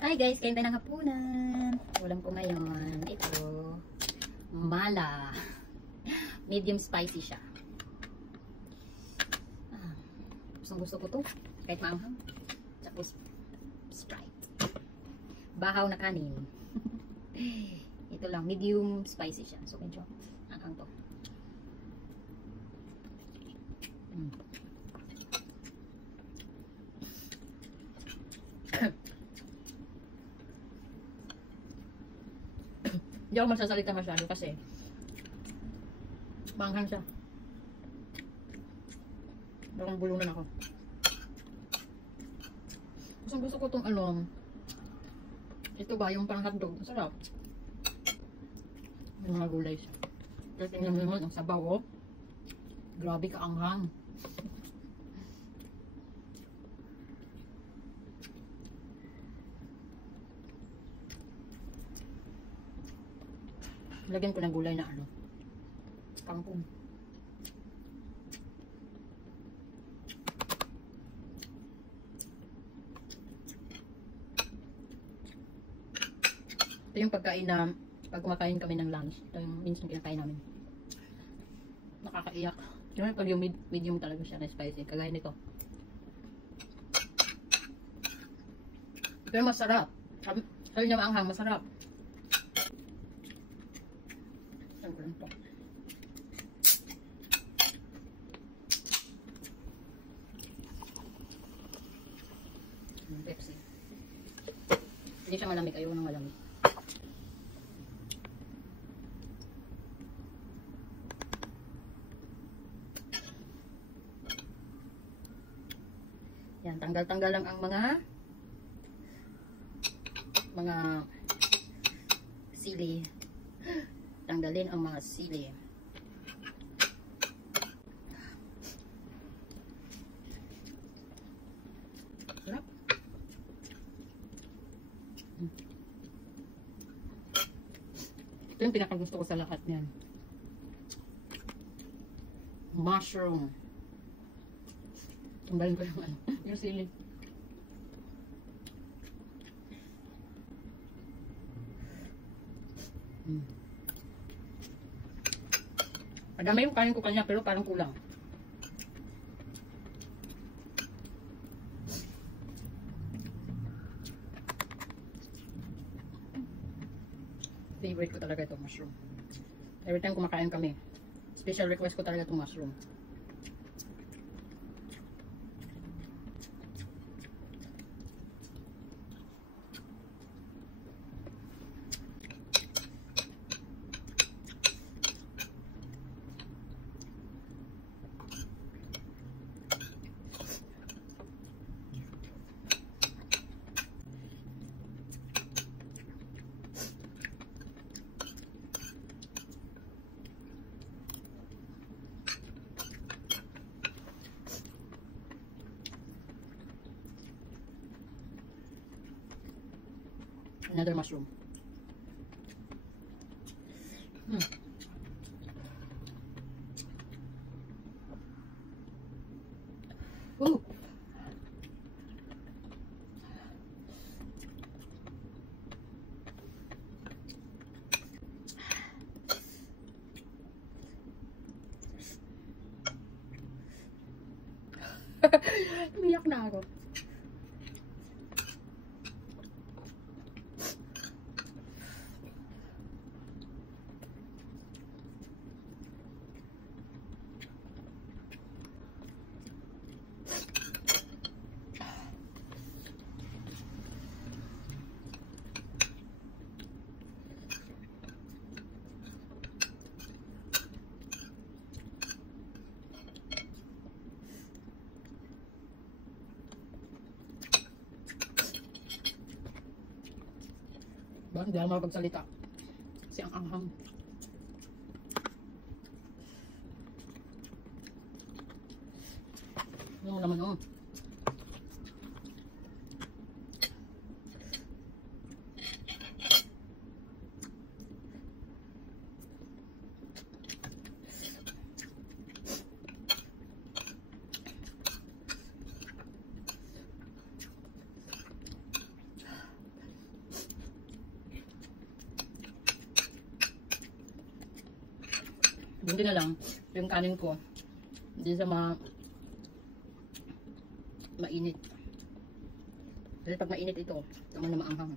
Hi guys, kain tayo ng hapunan. Ulam ko ngayon. Ito, mala. Medium spicy siya. Gusto ko to. Kahit maanghang. Tapos, Sprite. Bahaw na kanin. Ito lang, medium spicy siya. So, medyo anghang to. Hindi ako magsasalita masyado kasi manghang siya. Parang bulunan ako. Gusto ko itong ano, ito ba yung parang hotdog. Sarap. May mga gulay siya. Pero tingnan mo naman ang sabaw, oh. Grabe ka anghang. Lagyan ko ng gulay na ano, kangkong. Ito yung pagkain na pag kumakain kami ng lunch. Ito yung minsan kinakain namin. Nakakaiyak. Yung pag yung medium talaga siya na spicy. Kagaya nito. Pero masarap. Sabi niya maanghang, masarap. Pepsi. Hindi siya malamig. Ayaw nang malamig. Yan, tanggal-tanggal lang ang mga sili. Tanggalin ang mga sili. Sarap. Ito yung pinakagusto ko sa lahat niyan. Mushroom. Tanggalin ko yung ano, yung sili. Madami yung kanin ko kanya pero parang kulang. Favorite ko talaga itong mushroom. Every time kumakain kami, special request ko talaga itong mushroom. Another mushroom. Ooh. Umiyak na ako. Ba, hindi ako makapagsalita. Kasi ang anghang. Ano naman oh. Buti na lang, yung kanin ko, hindi sa mainit. Kasi pag mainit ito, naman na maanghang.